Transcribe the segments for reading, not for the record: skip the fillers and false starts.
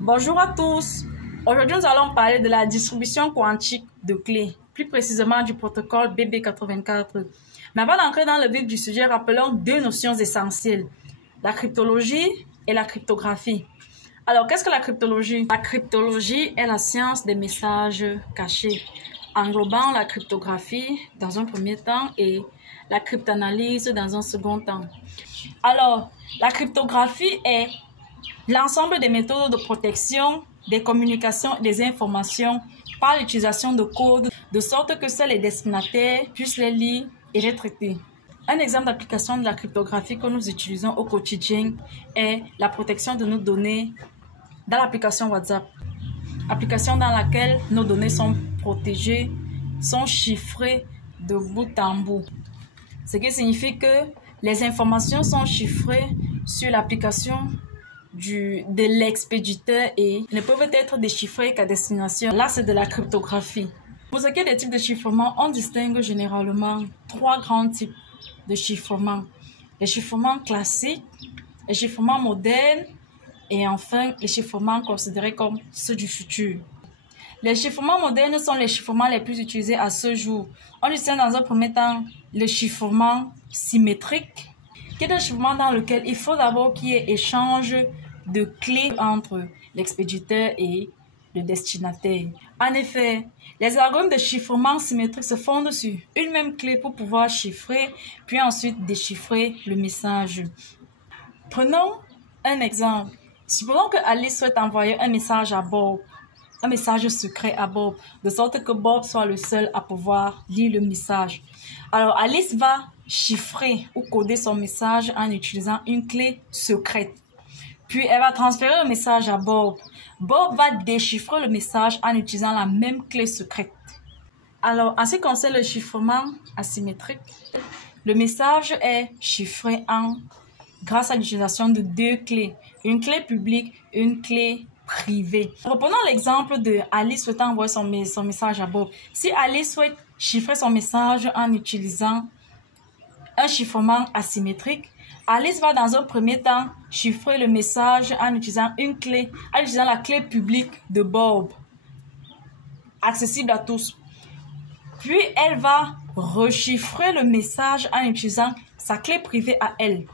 Bonjour à tous. Aujourd'hui, nous allons parler de la distribution quantique de clés, plus précisément du protocole BB84. Mais avant d'entrer dans le vif du sujet, rappelons deux notions essentielles, la cryptologie et la cryptographie. Alors, qu'est-ce que la cryptologie? La cryptologie est la science des messages cachés, englobant la cryptographie dans un premier temps et la cryptanalyse dans un second temps. Alors, la cryptographie est l'ensemble des méthodes de protection des communications et des informations par l'utilisation de codes, de sorte que seuls les destinataires puissent les lire et les traiter. Un exemple d'application de la cryptographie que nous utilisons au quotidien est la protection de nos données dans l'application WhatsApp. Application dans laquelle nos données sont protégées, sont chiffrées de bout en bout. Ce qui signifie que les informations sont chiffrées sur l'application de l'expéditeur et ne peuvent être déchiffrées qu'à destination. Là, c'est de la cryptographie. Pour ce qui est des types de chiffrement, on distingue généralement trois grands types de chiffrement. Les chiffrements classiques, les chiffrements modernes et enfin les chiffrements considérés comme ceux du futur. Les chiffrements modernes sont les chiffrements les plus utilisés à ce jour. On distingue dans un premier temps le chiffrement symétrique, qui est un chiffrement dans lequel il faut d'abord qu'il y ait échange de clés entre l'expéditeur et le destinataire. En effet, les algorithmes de chiffrement symétrique se fondent sur une même clé pour pouvoir chiffrer, puis ensuite déchiffrer le message. Prenons un exemple. Supposons que Alice souhaite envoyer un message à Bob, un message secret à Bob, de sorte que Bob soit le seul à pouvoir lire le message. Alors Alice va chiffrer ou coder son message en utilisant une clé secrète. Puis elle va transférer le message à Bob. Bob va déchiffrer le message en utilisant la même clé secrète. Alors, en ce qui concerne le chiffrement asymétrique, le message est chiffré grâce à l'utilisation de deux clés. Une clé publique, une clé privée. Reprenons l'exemple de Alice souhaitant envoyer son message à Bob. Si Alice souhaite chiffrer son message en utilisant un chiffrement asymétrique, Alice va dans un premier temps chiffrer le message en utilisant la clé publique de Bob, accessible à tous. Puis elle va rechiffrer le message en utilisant sa clé privée à elle.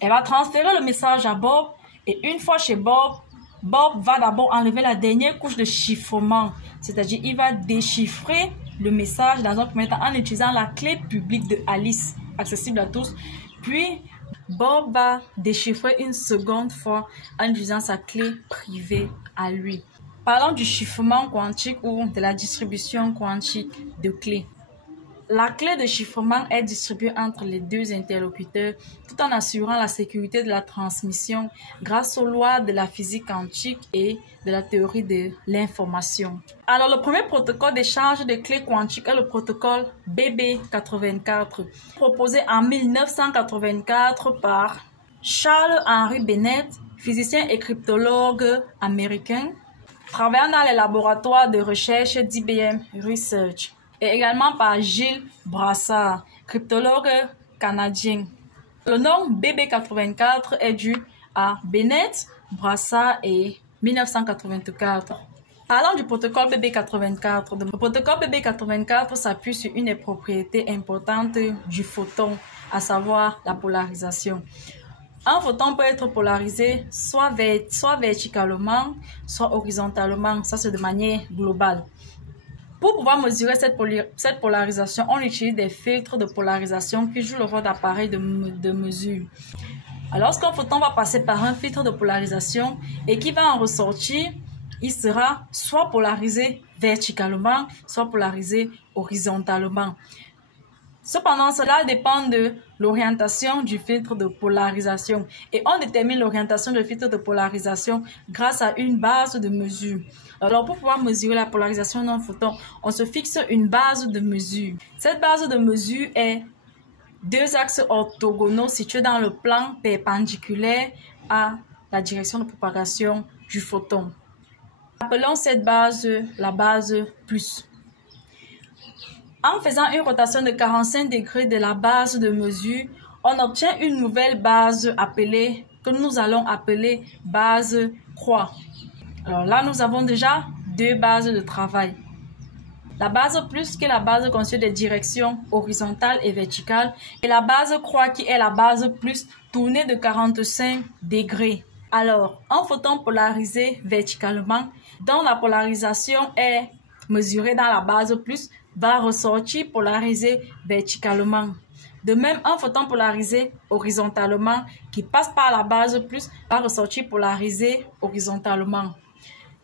Elle va transférer le message à Bob et une fois chez Bob, Bob va d'abord enlever la dernière couche de chiffrement, c'est-à-dire il va déchiffrer le message dans un premier temps en utilisant la clé publique de Alice, accessible à tous. Puis Bob va déchiffrer une seconde fois en utilisant sa clé privée à lui. Parlons du chiffrement quantique ou de la distribution quantique de clés. La clé de chiffrement est distribuée entre les deux interlocuteurs tout en assurant la sécurité de la transmission grâce aux lois de la physique quantique et de la théorie de l'information. Alors, le premier protocole d'échange de clés quantiques est le protocole BB84, proposé en 1984 par Charles Henry Bennett, physicien et cryptologue américain, travaillant dans les laboratoires de recherche d'IBM Research, et également par Gilles Brassard, cryptologue canadien. Le nom BB84 est dû à Bennett, Brassard et 1984. Parlons du protocole BB84. Le protocole BB84 s'appuie sur une des propriétés importantes du photon, à savoir la polarisation. Un photon peut être polarisé soit verticalement, soit horizontalement, ça c'est de manière globale. Pour pouvoir mesurer cette polarisation, on utilise des filtres de polarisation qui jouent le rôle d'appareil de mesure. Alors, lorsqu'un photon va passer par un filtre de polarisation et qui va en ressortir, il sera soit polarisé verticalement, soit polarisé horizontalement. Cependant, cela dépend de l'orientation du filtre de polarisation. Et on détermine l'orientation du filtre de polarisation grâce à une base de mesure. Alors, pour pouvoir mesurer la polarisation d'un photon, on se fixe une base de mesure. Cette base de mesure est deux axes orthogonaux situés dans le plan perpendiculaire à la direction de propagation du photon. Appelons cette base la base plus. En faisant une rotation de 45 degrés de la base de mesure, on obtient une nouvelle base que nous allons appeler base croix. Alors là, nous avons déjà deux bases de travail. La base plus qui est la base constituée des directions horizontales et verticales et la base croix qui est la base plus tournée de 45 degrés. Alors, un photon polarisé verticalement, dont la polarisation est mesurée dans la base plus, va ressortir polarisé verticalement. De même, un photon polarisé horizontalement qui passe par la base plus va ressortir polarisé horizontalement.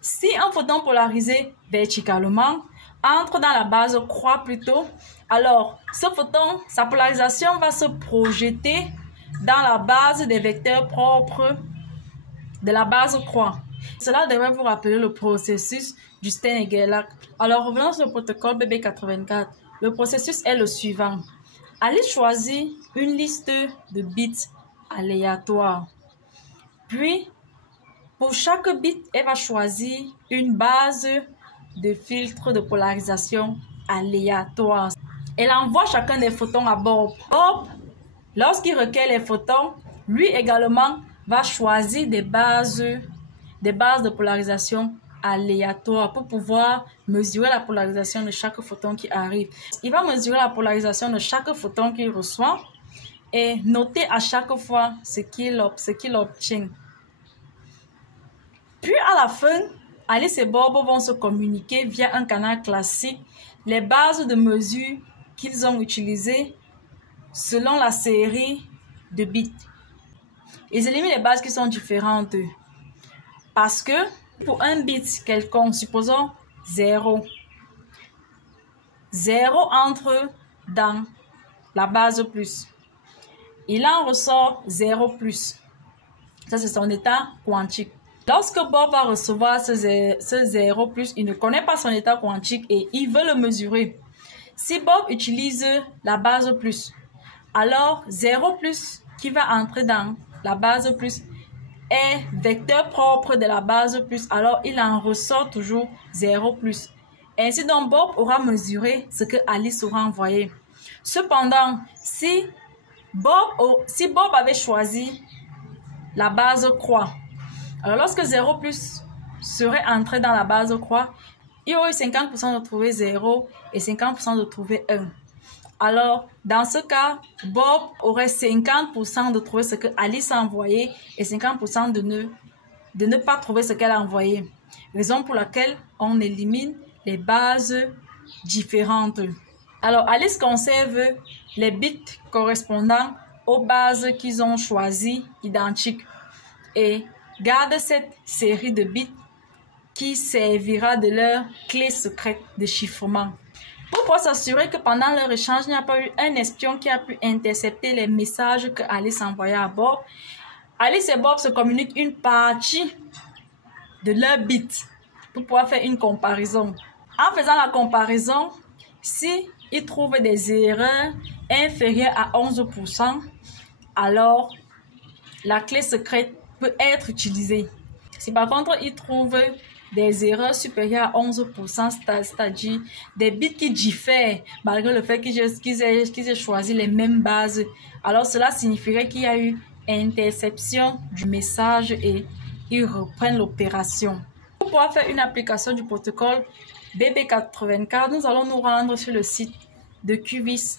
Si un photon polarisé verticalement entre dans la base croix plutôt, alors ce photon, sa polarisation va se projeter dans la base des vecteurs propres de la base croix. Cela devrait vous rappeler le processus du Stern et Gerlach. Alors revenons sur le protocole BB84. Le processus est le suivant. Alice choisit une liste de bits aléatoires. Puis, pour chaque bit, elle va choisir une base de filtre de polarisation aléatoire. Elle envoie chacun des photons à Bob. Bob, lorsqu'il recueille les photons, lui également va choisir des bases de polarisation aléatoire pour pouvoir mesurer la polarisation de chaque photon qui arrive. Il va mesurer la polarisation de chaque photon qu'il reçoit et noter à chaque fois ce qu'il obtient. Puis à la fin, Alice et Bob vont se communiquer via un canal classique les bases de mesure qu'ils ont utilisées selon la série de bits. Ils éliminent les bases qui sont différentes parce que pour un bit quelconque, supposons 0, 0 entre dans la base plus. Il en ressort 0 plus. Ça, c'est son état quantique. Lorsque Bob va recevoir ce 0 plus, il ne connaît pas son état quantique et il veut le mesurer. Si Bob utilise la base plus, alors 0 plus qui va entrer dans la base plus est vecteur propre de la base plus, alors il en ressort toujours 0 plus. Ainsi donc Bob aura mesuré ce que Alice aura envoyé. Cependant, si Bob avait choisi la base croix, alors lorsque 0 plus serait entré dans la base croix, il y aurait 50% de trouver 0 et 50% de trouver 1. Alors, dans ce cas, Bob aurait 50% de trouver ce que Alice a envoyé et 50% de ne pas trouver ce qu'elle a envoyé. Raison pour laquelle on élimine les bases différentes. Alors, Alice conserve les bits correspondant aux bases qu'ils ont choisies identiques et garde cette série de bits qui servira de leur clé secrète de chiffrement. Pour pouvoir s'assurer que pendant leur échange, il n'y a pas eu un espion qui a pu intercepter les messages que Alice envoyait à Bob, Alice et Bob se communiquent une partie de leurs bits pour pouvoir faire une comparaison. En faisant la comparaison, si ils trouvent des erreurs inférieures à 11%, alors la clé secrète peut être utilisée. Si par contre ils trouvent des erreurs supérieures à 11%, c'est-à-dire des bits qui diffèrent malgré le fait qu'ils aient choisi les mêmes bases, alors cela signifierait qu'il y a eu interception du message et ils reprennent l'opération. Pour pouvoir faire une application du protocole BB84, nous allons nous rendre sur le site de QVIS.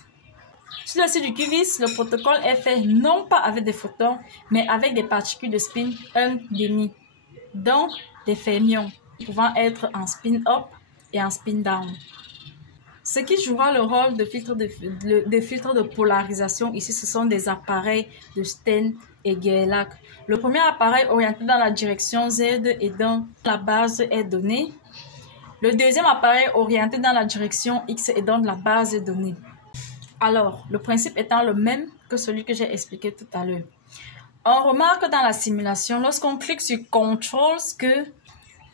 Sur le site du QVIS, le protocole est fait non pas avec des photons, mais avec des particules de spin 1,5, donc des fermions, pouvant être en spin up et en spin down. Ce qui jouera le rôle de filtre de polarisation ici, ce sont des appareils de Stern et Gerlach. Le premier appareil orienté dans la direction Z et dont la base est donnée. Le deuxième appareil orienté dans la direction X et dont la base est donnée. Alors, le principe étant le même que celui que j'ai expliqué tout à l'heure. On remarque dans la simulation, lorsqu'on clique sur Controls, que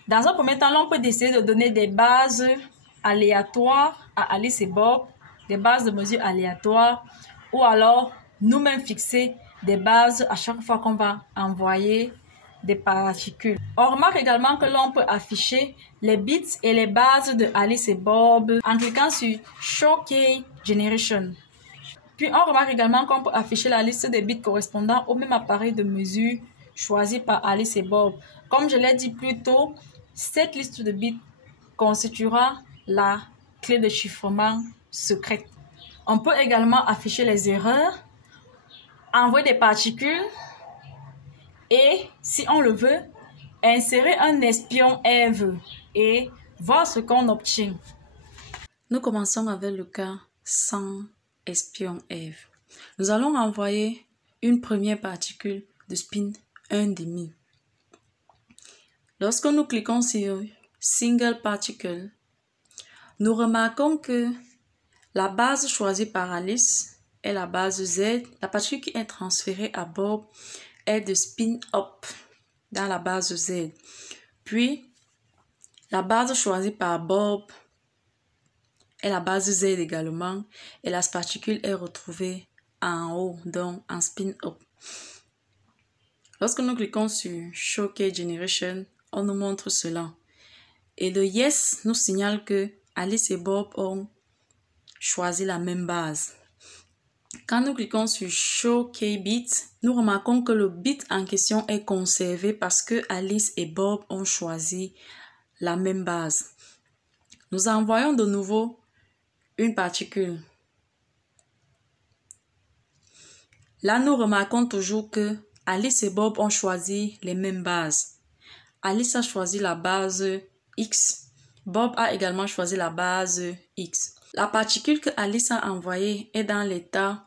dans un premier temps, l'on peut décider de donner des bases aléatoires à Alice et Bob, des bases de mesure aléatoires, ou alors nous-mêmes fixer des bases à chaque fois qu'on va envoyer des particules. On remarque également que l'on peut afficher les bits et les bases de Alice et Bob en cliquant sur Show Key Generation. Puis on remarque également qu'on peut afficher la liste des bits correspondant au même appareil de mesure choisi par Alice et Bob. Comme je l'ai dit plus tôt, cette liste de bits constituera la clé de chiffrement secrète. On peut également afficher les erreurs, envoyer des particules et, si on le veut, insérer un espion Eve et voir ce qu'on obtient. Nous commençons avec le cas sans espion Eve. Nous allons envoyer une première particule de spin 1,5. Lorsque nous cliquons sur Single Particle, nous remarquons que la base choisie par Alice est la base Z. La particule qui est transférée à Bob est de spin up dans la base Z. Puis, la base choisie par Bob est la base Z également et la particule est retrouvée en haut, donc en spin up. Lorsque nous cliquons sur Show Key Generation, on nous montre cela. Et le Yes nous signale que Alice et Bob ont choisi la même base. Quand nous cliquons sur Show Key Bit, nous remarquons que le bit en question est conservé parce que Alice et Bob ont choisi la même base. Nous envoyons de nouveau une particule. Là, nous remarquons toujours que Alice et Bob ont choisi les mêmes bases. Alice a choisi la base X. Bob a également choisi la base X. La particule que Alice a envoyée est dans l'état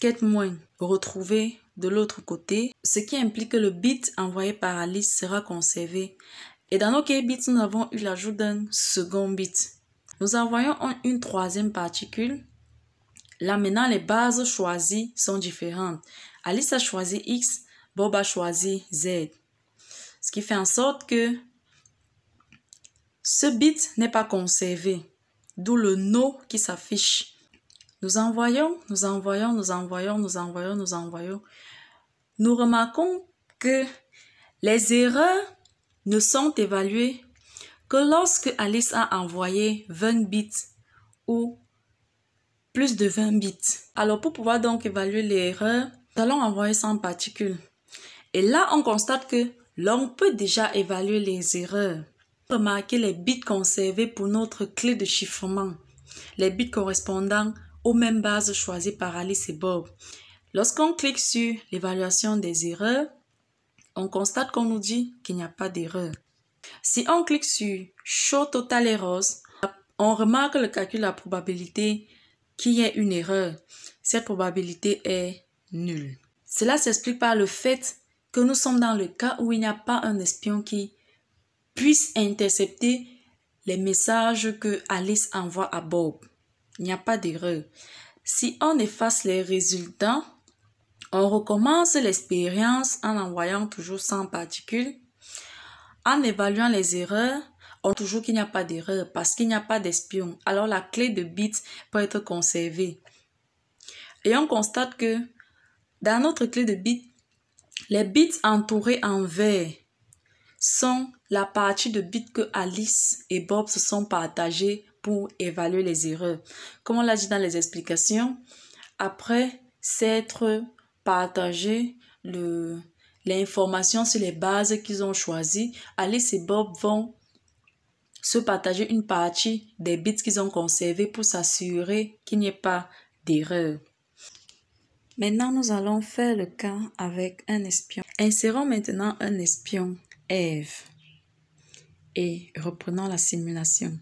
quête-moins retrouvé de l'autre côté, ce qui implique que le bit envoyé par Alice sera conservé. Et dans nos bits, nous avons eu l'ajout d'un second bit. Nous envoyons une troisième particule. Là maintenant, les bases choisies sont différentes. Alice a choisi X, Bob a choisi Z. Ce qui fait en sorte que ce bit n'est pas conservé, d'où le no qui s'affiche. Nous envoyons. Nous remarquons que les erreurs ne sont évaluées que lorsque Alice a envoyé 20 bits ou plus de 20 bits. Alors pour pouvoir donc évaluer l'erreur, nous allons envoyer 100 particules. Et là, on constate que l'on peut déjà évaluer les erreurs. Remarquez les bits conservés pour notre clé de chiffrement. Les bits correspondant aux mêmes bases choisies par Alice et Bob. Lorsqu'on clique sur l'évaluation des erreurs, on constate qu'on nous dit qu'il n'y a pas d'erreur. Si on clique sur Show Total Errors, on remarque le calcul de la probabilité qu'il y ait une erreur. Cette probabilité est nulle. Cela s'explique par le fait que nous sommes dans le cas où il n'y a pas un espion qui puisse intercepter les messages que Alice envoie à Bob. Il n'y a pas d'erreur. Si on efface les résultats, on recommence l'expérience en envoyant toujours 100 particules. En évaluant les erreurs, on voit toujours qu'il n'y a pas d'erreur parce qu'il n'y a pas d'espion. Alors la clé de bits peut être conservée. Et on constate que dans notre clé de bits, les bits entourés en vert sont la partie de bits que Alice et Bob se sont partagés pour évaluer les erreurs. Comme on l'a dit dans les explications, après s'être partagé l'information sur les bases qu'ils ont choisies, Alice et Bob vont se partager une partie des bits qu'ils ont conservés pour s'assurer qu'il n'y ait pas d'erreur. Maintenant, nous allons faire le cas avec un espion. Insérons maintenant un espion Eve et reprenons la simulation.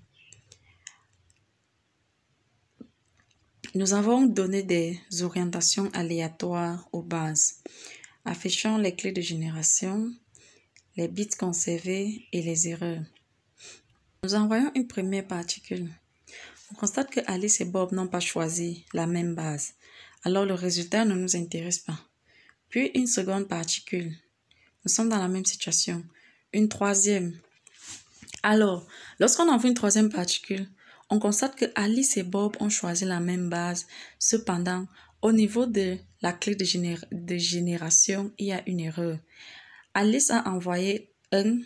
Nous avons donné des orientations aléatoires aux bases. Affichons les clés de génération, les bits conservés et les erreurs. Nous envoyons une première particule. On constate que Alice et Bob n'ont pas choisi la même base. Alors le résultat ne nous intéresse pas. Puis une seconde particule. Nous sommes dans la même situation. Une troisième. Alors, lorsqu'on envoie une troisième particule, on constate que Alice et Bob ont choisi la même base. Cependant, au niveau de la clé de génération, il y a une erreur. Alice a envoyé 1,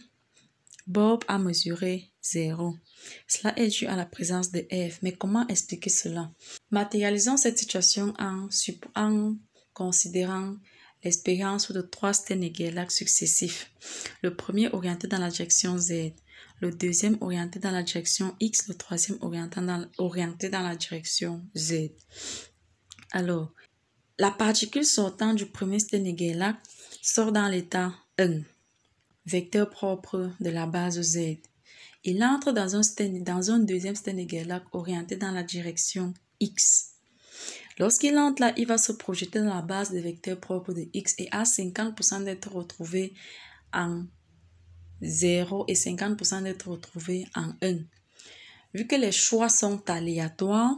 Bob a mesuré 0. Cela est dû à la présence de Eve. Mais comment expliquer cela? Matérialisons cette situation en considérant l'expérience de 3 Stern-Gerlach successifs. Le premier orienté dans la direction Z, le deuxième orienté dans la direction X, le troisième orienté dans la direction Z. Alors, la particule sortant du premier Stern-Gerlach sort dans l'état 1, vecteur propre de la base Z. Il entre dans un deuxième Stern-Gerlach orienté dans la direction X. Lorsqu'il entre là, il va se projeter dans la base des vecteurs propres de X et a 50% d'être retrouvé en 0 et 50% d'être retrouvé en 1. Vu que les choix sont aléatoires,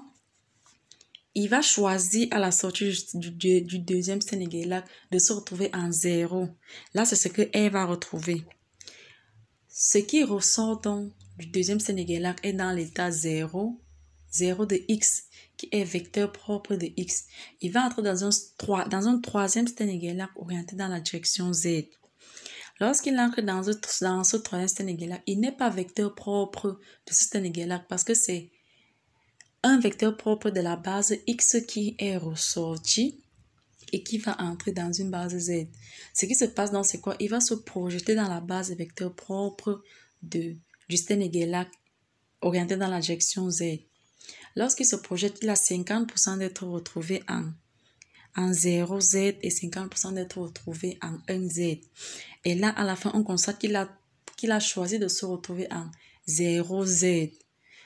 il va choisir à la sortie du deuxième Stern-Gerlach de se retrouver en 0. Là, c'est ce que R va retrouver. Ce qui ressort donc du deuxième Stern-Gerlach est dans l'état 0, 0 de X, qui est vecteur propre de X. Il va entrer dans un troisième Stern-Gerlach orienté dans la direction Z. Lorsqu'il entre dans ce troisième Stern-Gerlach, il n'est pas vecteur propre de ce Stern-Gerlach parce que c'est un vecteur propre de la base X qui est ressorti et qui va entrer dans une base Z. Ce qui se passe donc, c'est quoi? Il va se projeter dans la base vecteur propre du Stern-Gerlach orienté dans la direction Z. Lorsqu'il se projette, il a 50% d'être retrouvé en 0Z et 50% d'être retrouvé en 1Z. Et là, à la fin, on constate qu'il a choisi de se retrouver en 0Z.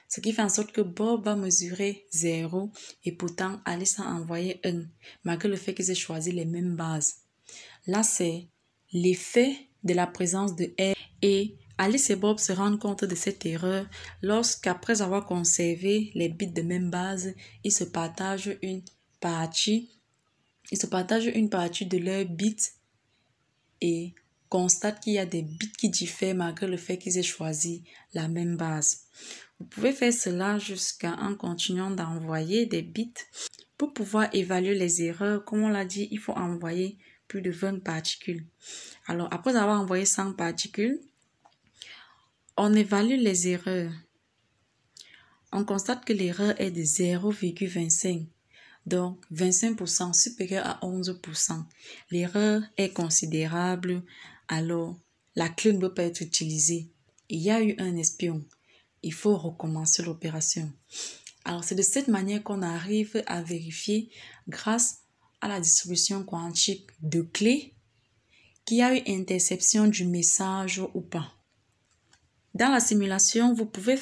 Ce qui fait en sorte que Bob va mesurer 0 et pourtant Alice a envoyé 1, malgré le fait qu'ils aient choisi les mêmes bases. Là, c'est l'effet de la présence de R. Et Alice et Bob se rendent compte de cette erreur lorsqu'après avoir conservé les bits de même base, ils se partagent une partie de leurs bits et constatent qu'il y a des bits qui diffèrent malgré le fait qu'ils aient choisi la même base. Vous pouvez faire cela en continuant d'envoyer des bits. Pour pouvoir évaluer les erreurs, comme on l'a dit, il faut envoyer plus de 20 particules. Alors, après avoir envoyé 100 particules, on évalue les erreurs. On constate que l'erreur est de 0,25. Donc, 25% supérieur à 11%. L'erreur est considérable, alors la clé ne peut pas être utilisée. Il y a eu un espion. Il faut recommencer l'opération. Alors, c'est de cette manière qu'on arrive à vérifier, grâce à la distribution quantique de clés, qu'il y a eu interception du message ou pas. Dans la simulation, vous pouvez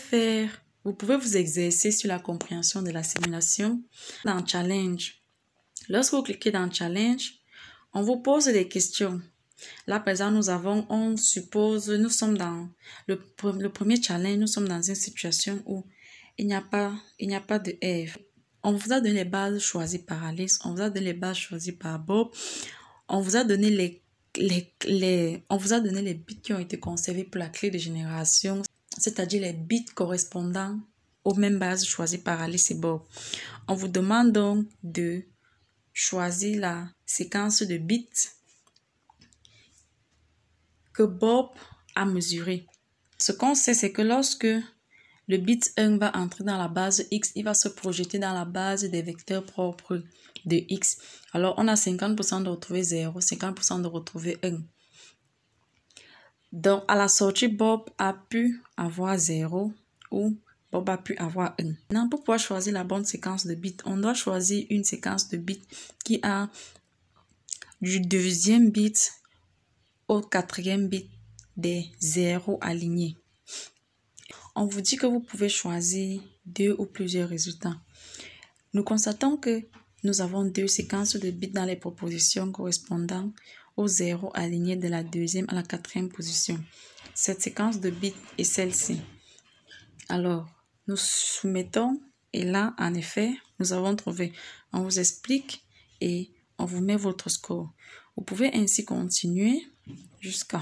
vous exercer sur la compréhension de la simulation dans Challenge. Lorsque vous cliquez dans Challenge, on vous pose des questions. Là, par exemple, nous sommes dans le premier challenge, nous sommes dans une situation où il n'y a pas de F. On vous a donné les bases choisies par Alice, on vous a donné les bases choisies par Bob, on vous a donné les bits qui ont été conservés pour la clé de génération, c'est-à-dire les bits correspondant aux mêmes bases choisies par Alice et Bob. On vous demande donc de choisir la séquence de bits que Bob a mesuré. Ce qu'on sait, c'est que lorsque le bit 1 va entrer dans la base X, il va se projeter dans la base des vecteurs propres de X. Alors, on a 50% de retrouver 0, 50% de retrouver 1. Donc, à la sortie, Bob a pu avoir 0 ou Bob a pu avoir 1. Maintenant, pour pouvoir choisir la bonne séquence de bits, on doit choisir une séquence de bits qui a du deuxième bit au quatrième bit des 0 alignés. On vous dit que vous pouvez choisir 2 ou plusieurs résultats. Nous constatons que nous avons 2 séquences de bits dans les propositions correspondant aux 0 alignés de la deuxième à la quatrième position. Cette séquence de bits est celle-ci. Alors, nous soumettons et là, en effet, nous avons trouvé. On vous explique et on vous met votre score. Vous pouvez ainsi continuer jusqu'à